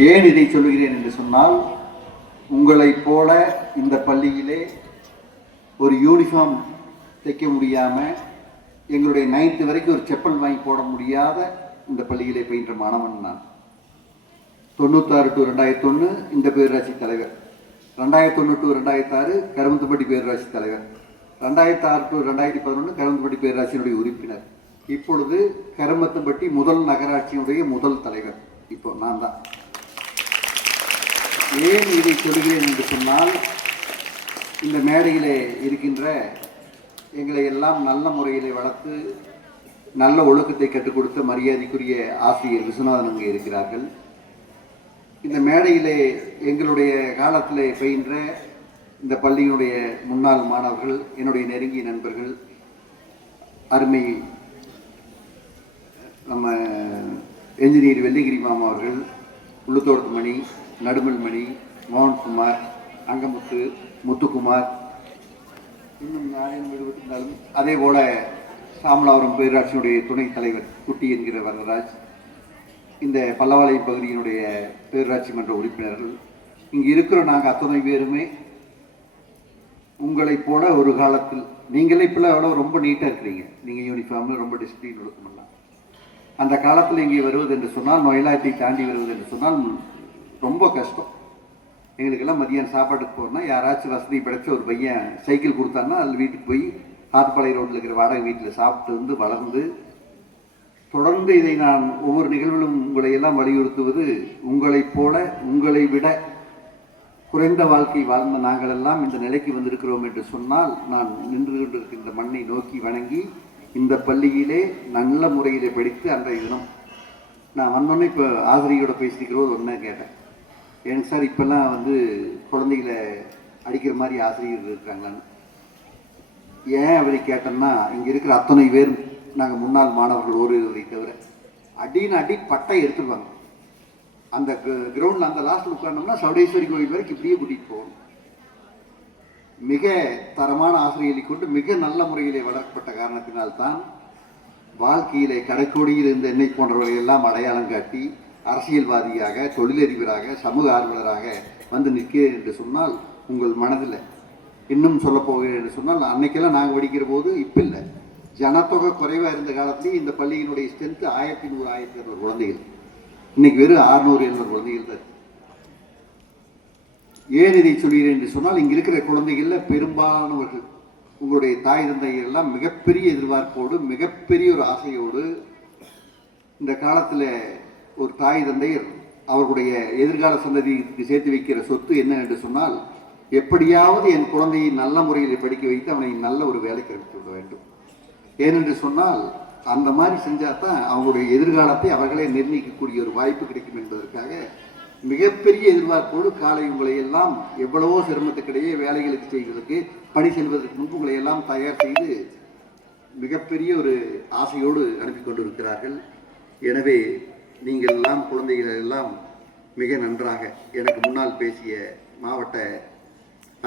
ஏன் இதை சொல்கிறேன் என்று சொன்னால், உங்களைப் போல இந்த பள்ளியிலே ஒரு யூனிஃபார்ம் தைக்க முடியாமல், எங்களுடைய 9th வரைக்கும் ஒரு செப்பல் வாங்கி போட முடியாத இந்த பள்ளியிலே பயின்ற மாணவன் நான். 96 to 2001 இந்த பேரூராட்சி தலைவர், 2001 to 2006 கருமத்தம்பட்டி பேரூராட்சி தலைவர், 2006 to 2011 கருமத்தம்பட்டி பேரூராட்சியினுடைய உறுப்பினர், இப்பொழுது கருமத்தம்பட்டி முதல் நகராட்சியினுடைய முதல் தலைவர் இப்போ நான் தான். ஏன் இதை சொல்கிறேன் என்று சொன்னால், இந்த மேடையிலே இருக்கின்ற எங்களை எல்லாம் நல்ல முறையிலே வளர்த்து நல்ல ஒழுக்கத்தை கற்றுக் கொடுத்த மரியாதைக்குரிய ஆசிரியர் விஸ்வநாதன் அங்கே இருக்கிறார்கள். இந்த மேடையிலே எங்களுடைய காலத்திலே பயின்ற இந்த பள்ளியினுடைய முன்னாள் மாணவர்கள், என்னுடைய நெருங்கிய நண்பர்கள், அருமை நம்ம என்ஜினியர் வெள்ளிகிரி மாமா அவர்கள், உள்ளுத்தோட்டத்து மணி, நடுமல் மணி, மோகன்குமார், அங்கமுத்து, முத்துக்குமார், இன்னும் யாரையும் விடுவிட்டிருந்தாலும், அதே போல சாமலாபுரம் பேரூராட்சியினுடைய துணைத் தலைவர் குட்டி என்கிற வரதராஜ், இந்த பல்லவாளையம் பகுதியினுடைய பேரூராட்சி மன்ற உறுப்பினர்கள், இங்கே இருக்கிற நாங்கள் அத்தனை பேருமே உங்களைப் போல ஒரு காலத்தில், நீங்களே இப்போல்லாம் எவ்வளோ ரொம்ப நீட்டாக இருக்கிறீங்க, நீங்கள் யூனிஃபார்மில் ரொம்ப டிசிப்ளின் ஒழுக்கமெல்லாம். அந்த காலத்தில் இங்கே வருவது என்று சொன்னால், நோயலாயத்தை தாண்டி வருவது என்று சொன்னால் ரொம்ப கஷ்டம். எங்களுக்கெல்லாம் மதியானம் சாப்பாட்டுக்கு போனால் யாராச்சும் வசதி படைச்ச ஒரு பையன் சைக்கிள் கொடுத்தாங்கன்னா அதில் வீட்டுக்கு போய் ஆத்துப்பாளைய ரோட்டில் இருக்கிற வாடகை வீட்டில் சாப்பிட்டு வந்து வளர்ந்து, தொடர்ந்து இதை நான் ஒவ்வொரு நிகழ்விலும் உங்களை எல்லாம் வலியுறுத்துவது, உங்களைப் போல உங்களை விட குறைந்த வாழ்க்கை வாழ்ந்த நாங்கள் எல்லாம் இந்த நிலைக்கு வந்திருக்கிறோம் என்று சொன்னால், நான் நின்று கொண்டிருக்கின்ற மண்ணை நோக்கி வணங்கி இந்த பள்ளியிலே நல்ல முறையிலே படித்து, அன்றைய தினம் நான் வந்தோன்னே இப்போ ஆசிரியரோட பேசிக்கிறோம் ஒன்றே கேட்டேன், எனக்கு சார் இப்போல்லாம் குழந்தைகளை அடிக்கிற மாதிரி ஆசிரியர் இருக்கிறாங்களான்னு. ஏன் அப்படி கேட்டோம்னா, இங்கே இருக்கிற அத்தனை பேரும் நாங்கள் முன்னாள் மாணவர்கள் ஓரிருவரை தவிர அடின்னு அடி பட்டை எடுத்துருவாங்க. அந்த கிரவுண்டில் அந்த லாஸ்ட்டில் உட்கார்ந்தோம்னா சவுடேஸ்வரி கோயில் வரைக்கும் இப்படியே கூட்டிகிட்டு போகணும். மிக தரமான ஆசிரியர்களை கொண்டு மிக நல்ல முறையிலே வளர்க்கப்பட்ட காரணத்தினால்தான் வாழ்க்கையிலே கடைக்கோடியில் இருந்த என்னை போன்றவர்களை எல்லாம் அடையாளம் காட்டி அரசியல்வாதியாக, தொழிலதிபராக, சமூக ஆர்வலராக வந்து நிற்கிறேன் என்று சொன்னால், உங்கள் மனதில் இன்னும் சொல்ல போகிறேன் என்று சொன்னால், அன்னைக்கெல்லாம் நாங்கள் படிக்கிற போது இப்போ இல்லை, ஜனத்தொகை குறைவாக இருந்த காலத்துலேயும் இந்த பள்ளியினுடைய ஸ்ட்ரென்த்து 1100 1200 குழந்தைகள், இன்னைக்கு வெறும் 600 700 குழந்தைகள் தான். ஏன் இதை சொல்கிறேன் என்று சொன்னால், இங்கே இருக்கிற குழந்தைகளில் பெரும்பாலானவர்கள் உங்களுடைய தாய் தந்தைகள் எல்லாம் மிகப்பெரிய எதிர்பார்ப்போடு, மிகப்பெரிய ஒரு ஆசையோடு, இந்த காலத்தில் ஒரு தாய் தந்தையர் அவர்களுடைய எதிர்கால சந்ததிக்கு சேர்த்து வைக்கிற சொத்து என்ன என்று சொன்னால், எப்படியாவது என் குழந்தையை நல்ல முறையில் படிக்க வைத்து அவனை நல்ல ஒரு வேலைக்கு அனுப்பி விட வேண்டும். ஏனென்று சொன்னால், அந்த மாதிரி செஞ்சால் தான் அவங்களுடைய எதிர்காலத்தை அவர்களே நிர்ணயிக்கக்கூடிய ஒரு வாய்ப்பு கிடைக்கும் என்பதற்காக மிகப்பெரிய எதிர்பார்ப்போடு காலை உங்களை எல்லாம் எவ்வளவோ சிரமத்துக்கிடையே வேலைகளுக்கு செய்வதற்கு, பணி செல்வதற்கு முன்பு உங்களை எல்லாம் தயார் செய்து மிகப்பெரிய ஒரு ஆசையோடு அனுப்பி கொண்டிருக்கிறார்கள். எனவே நீங்கள் எல்லாம் குழந்தைகள் எல்லாம் மிக நன்றாக, எனக்கு முன்னால் பேசிய மாவட்ட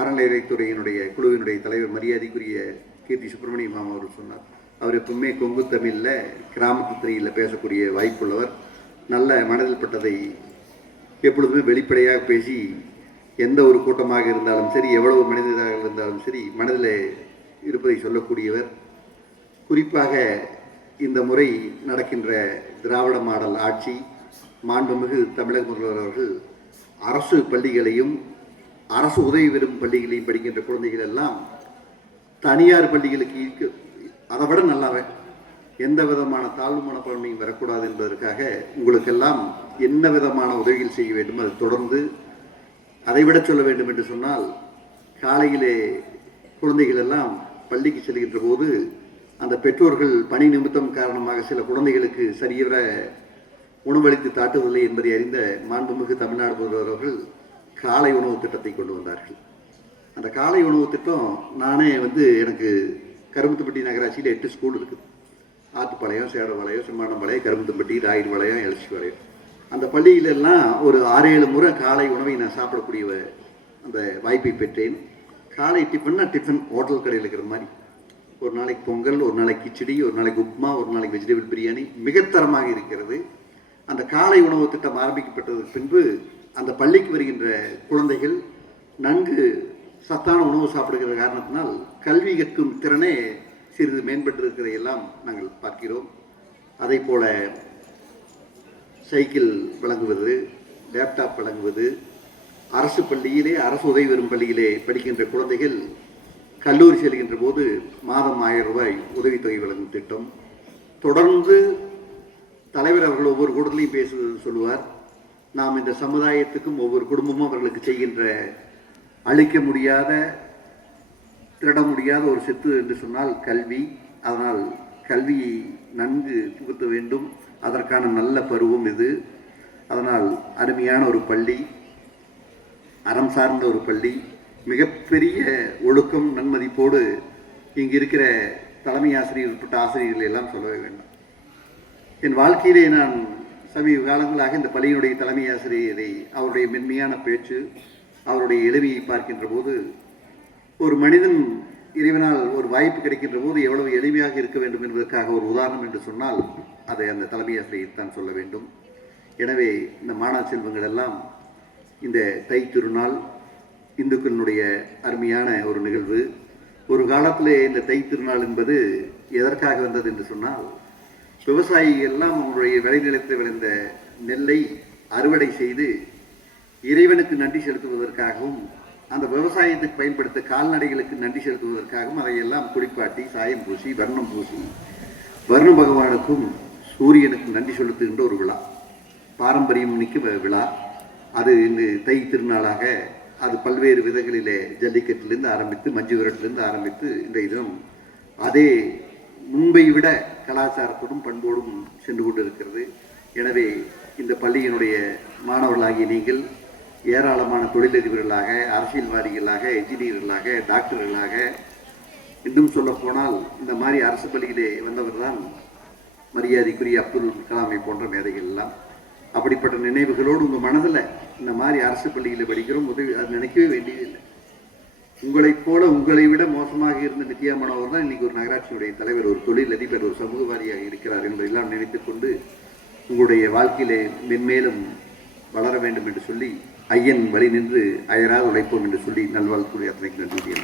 அறநிலையத்துறையினுடைய குழுவினுடைய தலைவர் மரியாதைக்குரிய கீர்த்தி சுப்பிரமணியம் மாமா அவர்கள் சொன்னார், அவர் எப்பவுமே கொங்கு தமிழில் கிராமத்து திரையில் பேசக்கூடிய வாய்ப்புள்ளவர், நல்ல மனதில் பட்டதை எப்பொழுதுமே வெளிப்படையாக பேசி, எந்த ஒரு கூட்டமாக இருந்தாலும் சரி, எவ்வளவு மனிதராக இருந்தாலும் சரி, மனதில் இருப்பதை சொல்லக்கூடியவர். குறிப்பாக இந்த முறை நடக்கின்ற திராவிட மாடல் ஆட்சி, மாண்புமிகு தமிழக முதல்வர் அவர்கள் அரசு பள்ளிகளையும் அரசு உதவி பெறும் பள்ளிகளையும் படிக்கின்ற குழந்தைகள் எல்லாம் தனியார் பள்ளிகளுக்கு அதை விட நல்லாவே எந்த விதமான தாழ்வு மனப்பான்மையும் வரக்கூடாது என்பதற்காக உங்களுக்கெல்லாம் என்ன விதமான உதவிகள் செய்ய வேண்டும் அது தொடர்ந்து அதைவிட சொல்ல வேண்டும் என்று சொன்னால், காலையிலே குழந்தைகள் எல்லாம் பள்ளிக்கு செல்கின்ற போது அந்த பெற்றோர்கள் பணி நிமித்தம் காரணமாக சில குழந்தைகளுக்கு சரியவர உணவளித்து தாட்டுவதில்லை என்பதை அறிந்த மாண்புமிகு தமிழ்நாடு முதல்வர் அவர்கள் காலை உணவு திட்டத்தை கொண்டு வந்தார்கள். அந்த காலை உணவு திட்டம், நானே எனக்கு கருமத்தம்பட்டி நகராட்சியில் 8 ஸ்கூல் இருக்குது. ஆத்துப்பாளையம், சேடபாளையம், செம்மானம்பாளையம், கருமத்தம்பட்டி, ராயர்பாளையம், எல்சி பாளையம். அந்த பள்ளியிலெல்லாம் ஒரு 6-7 முறை காலை உணவை நான் சாப்பிடக்கூடிய அந்த வாய்ப்பை பெற்றேன். காலை டிஃபன் ஹோட்டல் கடையில் இருக்கிற மாதிரி, ஒரு நாளைக்கு பொங்கல், ஒரு நாளைக்கு கிச்சடி, ஒரு நாளைக்கு உப்மா, ஒரு நாளைக்கு வெஜிடபிள் பிரியாணி மிகத்தரமாக இருக்கிறது. அந்த காலை உணவு திட்டம் ஆரம்பிக்கப்பட்டதற்கு பின்பு அந்த பள்ளிக்கு வருகின்ற குழந்தைகள் நன்கு சத்தான உணவு சாப்பிடுகிற காரணத்தினால் கல்வி கற்கும் திறனே சிறிது மேம்பட்டிருக்கிறதை எல்லாம் நாங்கள் பார்க்கிறோம். அதை போல சைக்கிள் வழங்குவது, லேப்டாப் வழங்குவது, அரசு பள்ளியிலே, அரசு உதவி பெறும் பள்ளியிலே படிக்கின்ற குழந்தைகள் கல்லூரி செல்கின்ற போது மாதம் 1000 ரூபாய் உதவித்தொகை வழங்கும் திட்டம். தொடர்ந்து தலைவர் அவர்கள் ஒவ்வொரு கூட்டத்திலையும் பேசுவது சொல்லுவார், நாம் இந்த சமுதாயத்துக்கும் ஒவ்வொரு குடும்பமும் அவர்களுக்கு செய்கின்ற அழிக்க முடியாத, திருட முடியாத ஒரு சொத்து என்று சொன்னால் கல்வி. அதனால் கல்வியை நன்கு புகுத்த வேண்டும். அதற்கான நல்ல பருவம் இது. அதனால் அருமையான ஒரு பள்ளி, அறம் சார்ந்த ஒரு பள்ளி, மிகப்பெரிய ஒழுக்கம் நன்மதிப்போடு இங்கு இருக்கிற தலைமை ஆசிரியர் உட்பட்ட ஆசிரியர்கள் எல்லாம் சொல்லவே வேண்டாம். என் வாழ்க்கையிலே நான் சமீப காலங்களாக இந்த பள்ளியினுடைய தலைமை ஆசிரியரை, அவருடைய மென்மையான பேச்சு, அவருடைய எளிமையை பார்க்கின்ற போது, ஒரு மனிதன் இறைவனால் ஒரு வாய்ப்பு கிடைக்கின்ற போது எவ்வளவு எளிமையாக இருக்க வேண்டும் என்பதற்காக ஒரு உதாரணம் என்று சொன்னால் அதை அந்த தலைமை ஆசிரியர் தான் சொல்ல வேண்டும். எனவே இந்த மாணவ செல்வங்கள் எல்லாம் இந்த தை திருநாள் இந்துக்களினுடைய அருமையான ஒரு நிகழ்வு. ஒரு காலத்திலே இந்த தை திருநாள் என்பது எதற்காக வந்தது என்று சொன்னால், விவசாயிகள் எல்லாம் அவங்களுடைய விளைநிலத்தில் விளைந்த நெல்லை அறுவடை செய்து இறைவனுக்கு நன்றி செலுத்துவதற்காகவும், அந்த விவசாயத்துக்கு பயன்படுத்த கால்நடைகளுக்கு நன்றி செலுத்துவதற்காகவும் அதையெல்லாம் குளிப்பாட்டி சாயம் பூசி வர்ணம் பூசி வர்ண பகவானுக்கும் சூரியனுக்கும் நன்றி செலுத்துகின்ற ஒரு விழா, பாரம்பரியம் மிக்க விழா. அது இன்று தை திருநாளாக அது பல்வேறு விதங்களிலே ஜல்லிக்கட்டிலிருந்து ஆரம்பித்து, மஞ்சு விரட்டிலிருந்து ஆரம்பித்து இன்றைய தினம் அதே முன்பை விட கலாச்சாரத்தோடும் பண்போடும் சென்று கொண்டிருக்கிறது. எனவே இந்த பள்ளியினுடைய மாணவர்களாகிய நீங்கள் ஏராளமான தொழிலதிபர்களாக, அரசியல்வாதிகளாக, என்ஜினியர்களாக, டாக்டர்களாக, இன்னும் சொல்ல போனால் இந்த மாதிரி அரசு பள்ளியிலே வந்தவர் தான் மரியாதைக்குரிய அப்துல் கலாமை போன்ற மேதைகள் எல்லாம். அப்படிப்பட்ட நினைவுகளோடு உங்கள் மனதில் இந்த மாதிரி அரசு பள்ளியில் படிக்கிறோம் அது நினைக்கவே வேண்டியதில்லை. உங்களைப் போல, உங்களை விட மோசமாக இருந்த நித்யா மனோகர் தான் இன்னைக்கு ஒரு நகராட்சியுடைய தலைவர், ஒரு தொழிலதிபர், ஒரு சமூகவாதியாக இருக்கிறார் என்பதெல்லாம் நினைத்துக் கொண்டு உங்களுடைய வாழ்க்கையிலே மென்மேலும் வளர வேண்டும் என்று சொல்லி, ஐயன் வழி நின்று அயராது உழைப்போம் என்று சொல்லி நல்வாழ்த்துடைய அத்தனைக்கு நன்றி.